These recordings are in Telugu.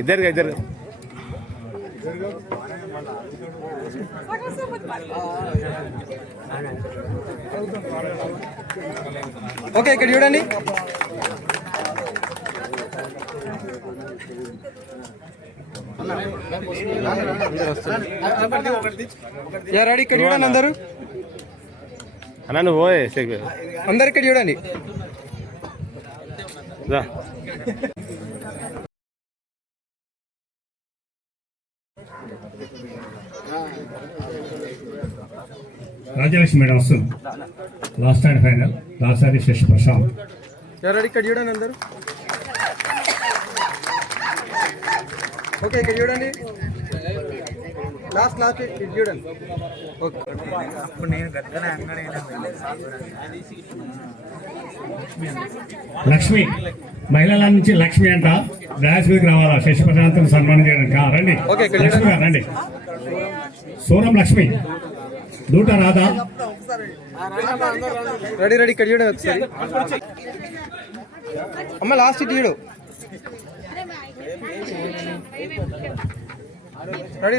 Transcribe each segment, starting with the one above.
ఇద్దరు ఓకే ఇక్కడ చూడండి. రెడీ ఇక్కడ చూడండి అందరూ. అన్న పోయే అందరు ఇక్కడ చూడండి. రాజ్యలక్ష్మి మేడం వస్తుంది. Last and final last Sasi Prashant. Ready ఇక్కడ చూడండి అందరూ. ఓకే ఇక్కడ చూడండి. లాస్ట్ ఇది చూడండి. ఓకే లక్ష్మి మహిళల నుంచి లక్ష్మి అంట డాన్స్ మీదకి రావాలా శశి ప్రశాంత్ సన్మానం చేయడానికి. రండి లక్ష్మి గారు రండి. సోనం లక్ష్మి దూట రాధా. రెడీ ఇక్కడ చూడండి ఒకసారి. అమ్మ లాస్ట్ ఇటు చూడు.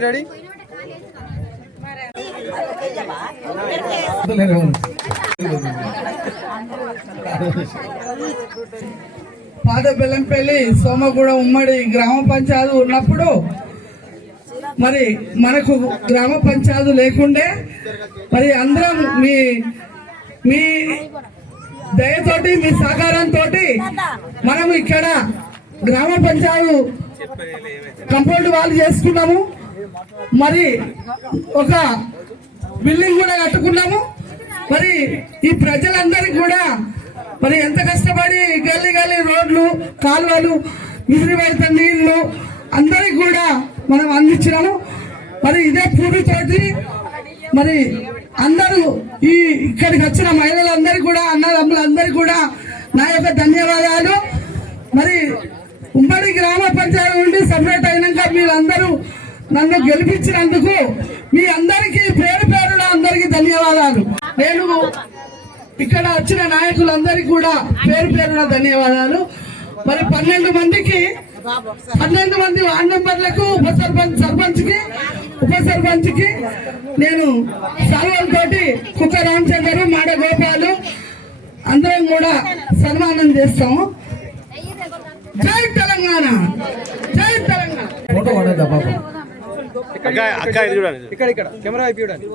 రెడీ పాత బెల్లంపల్లి సోమగూడ ఉమ్మడి గ్రామ పంచాయతీ ఉన్నప్పుడు మరి మనకు గ్రామ పంచాయతీ లేకుండే మరి అందరం మీ దయతోటి మీ సహకారంతో మనం ఇక్కడ గ్రామ పంచాయతీ కంపౌండ్ వాళ్ళు చేసుకున్నాము. మరి ఒక బిల్డింగ్ కూడా కట్టుకున్నాము. మరి ఈ ప్రజలందరికీ కూడా మరి ఎంత కష్టపడి గల్లీ రోడ్లు కాలువలు విసిరి పడితే నీళ్లు అందరికి కూడా మనం అందించినాము. మరి ఇదే పూర్తితోటి మరి అందరూ ఈ ఇక్కడికి వచ్చిన మహిళలందరికీ కూడా అన్నదమ్ములందరికీ కూడా నా యొక్క ధన్యవాదాలు. మరి ఉమ్మడి గ్రామ పంచాయతీ నుండి సపరేట్ అయినాక మీరందరూ నన్ను గెలిపించినందుకు మీ అందరికీ పేరున అందరికీ ధన్యవాదాలు. నేను ఇక్కడ వచ్చిన నాయకులందరికీ కూడా పేరున ధన్యవాదాలు. మరి 12 మంది వార్డు మెంబర్లకు ఉప సర్పంచ్కి నేను సర్వలతోటి కుక్క రామచంద్ర మాడ గోపాలు అందరం కూడా సన్మానం చేస్తాము. జై తెలంగాణ, జై తెలంగాణ. ఫోటో పడదా బాబు. ఇక్కడ కెమెరా అయిపోయి చూడండి.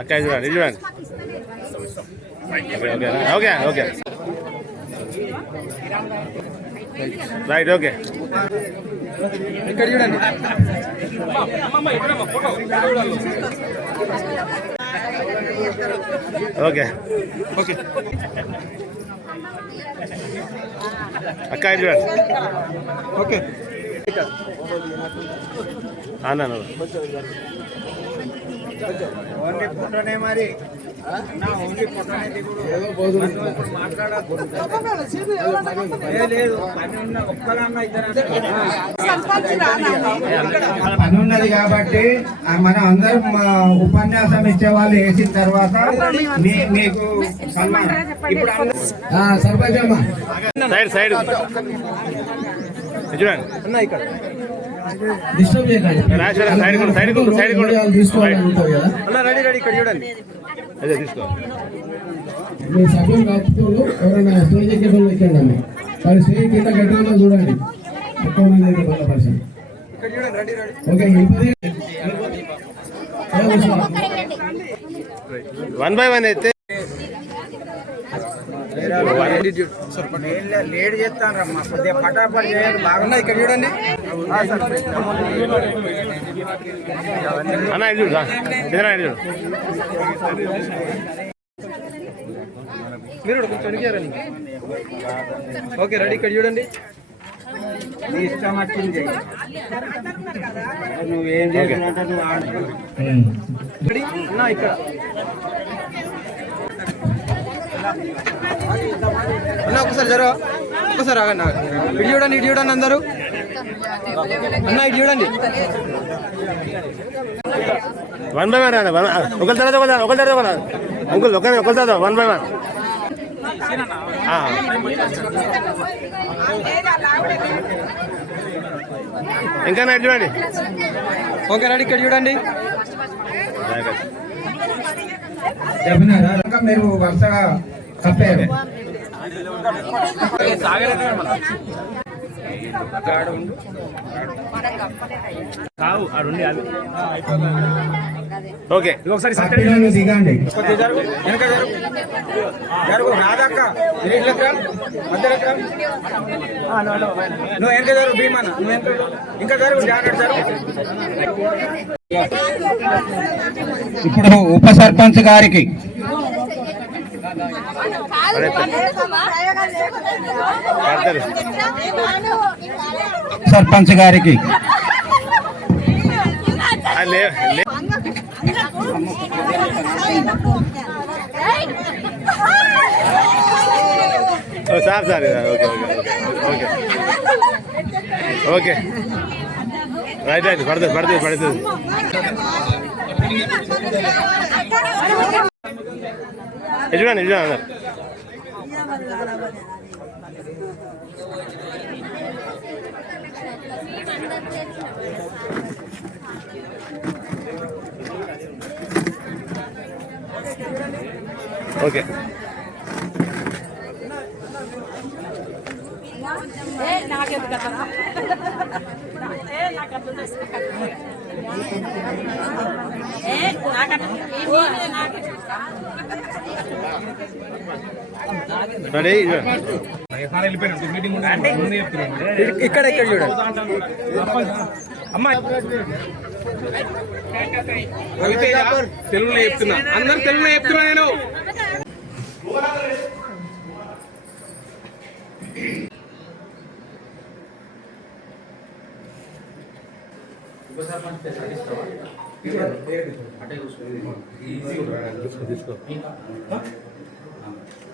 అక్క చూడండి. Okay right. ఓకే ఇక్కడ చూడండి. ఓకే అక్క చూడండి. ఓకే అన్న ఓన్లీ ఫోటోనే మరి ఓన్లీ ఫోటోనే లేదు పని ఉన్న ఒక్కలన్నా ఇద్దరు పని ఉన్నది కాబట్టి మనం అందరం ఉపన్యాసం ఇచ్చే వాళ్ళు వేసిన తర్వాత మీకు ఇప్పుడు సర్పంచ్ అమ్మ సైడ్ చూడండి అన్న. ఇక్కడ డిస్టర్బ్ చేయకండి. రెడీ ఇక్కడ చూడండి. అదే తీసుకో. మీ సభ్యులు కాపుతూ ఎవరైనా స్టేజ్ ఎక్కేటోళ్ళు ఎక్కండి. మరి స్టేజ్ కింద గట్టిగా చూడండి. ఇక్కడ చూడండి. ఓకే 1 by 1 అయితే లేట్ చేస్తాను రమ్మా కొద్దిగా పటాపట్ చేయాలి బాగా. ఇక్కడ చూడండి. అన్న ఇది చూడు మీరు కొంచెం ఓకే రెడీ ఇక్కడ చూడండి. నీ ఇష్టం వచ్చింది నువ్వేం చేసినట్టు నువ్వు ఆడుకో. అన్న ఇక్కడ అన్న ఒకసారి ఆగండి. ఇటు చూడండి అందరూ. అన్న ఇటు చూడండి. 1 by 1 ఒకరి తర్వాత ఒకరి తర్వాత అంకుల్ ఒకరి తర్వాత 1 by 1. ఇంకా నైట్ చూడండి. ఓకే రెడీ, ఇక్కడ చూడండి. చెప్పినారా మీరు వరుసగా తప్పారు. ఓకే ఒకసారి పిల్లలు దిగండి. నువ్వు వెనక జరుగు భీమన్న, నువ్వు ఇంకా జరుగు జాగ్రత్త. ఇప్పుడు ఉప సర్పంచ్ గారికి సర్పంచ్ గారికి sir sir okay okay okay okay right right పడుతుంది పడుతుంది పడుతుంది. చూడండి చూడండి అన్నారు. ఓకే రెడీ ఇక్కడ ఇక్కడ చూడండి. అమ్మాయి తెలుగులో చెప్తున్నా, అందరు తెలుగులో చెప్తున్నా నేను. తీసుకో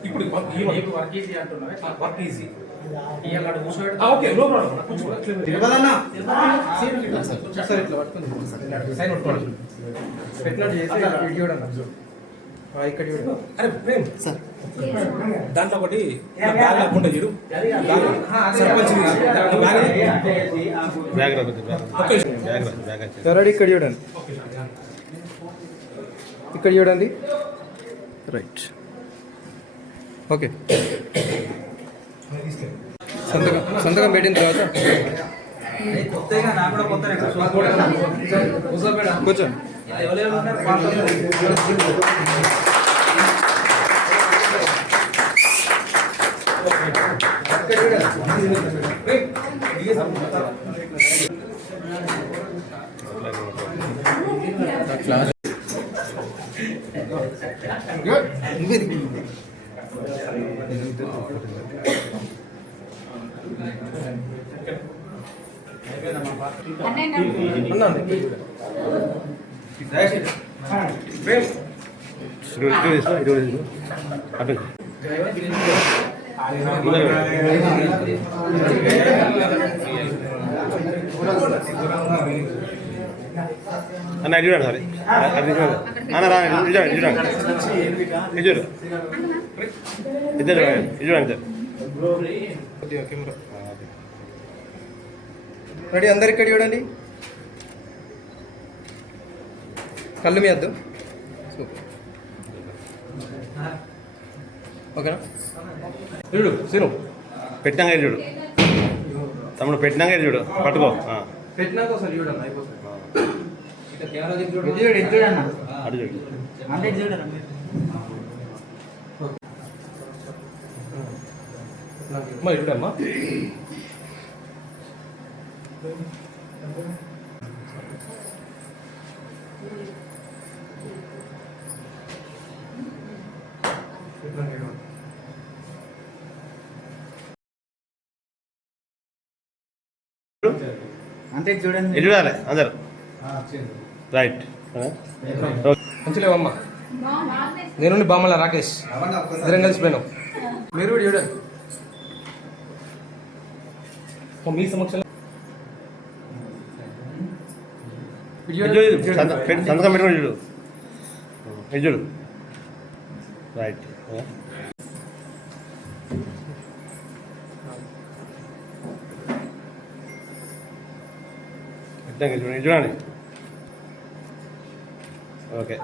ఇప్పుడు వర్క్ ఈజీ అంటున్నా, work easy okay no problem. పెట్టినట్టు చేసి వీడియో ఇక్కడ చూడండి. అరే ప్రేమ్ సార్, దాంట్లో ఒకటి బ్యాగ్ అనుకుంటా చూడు, సర్పంచ్ రెడీ, ఇక్కడ చూడండి. ఇక్కడ చూడండి. Right okay. సంతకం పెట్టిన తర్వాత కూర్చోండి. అటు అన్న ఇది చూడండి సారీ అది చూడండి అన్న రా చూడండి చూడండి ఇది చూడు ఇద్దరు ఇది చూడండి ఇద్దరు రెడీ, అందరు ఇక్కడ చూడండి. కళ్ళు మీ అద్దు. ఓకేనా? చూడు సిను పెట్టినాక చూడు తమ్ముడు, పెట్టినాక చూడు పట్టుకో. పెట్టినాక ఒకసారి చూడండి, అయిపోతుంది. అటు చూడు అమ్మా ఇప్పుడమ్మా అంటే చూడండి, ఇది చూడాలి అందరు. రైట్ మంచిలేవమ్మా. నేను బామ్మల రాకేష్ ఇద్దరం కలిసిపోయినాం. మీరు కూడా చూడండి. మీ సమక్షంలో సంతకం పెట్టుకుని చూడు ఇది చూడు. రైట్ చూడండి ఓకే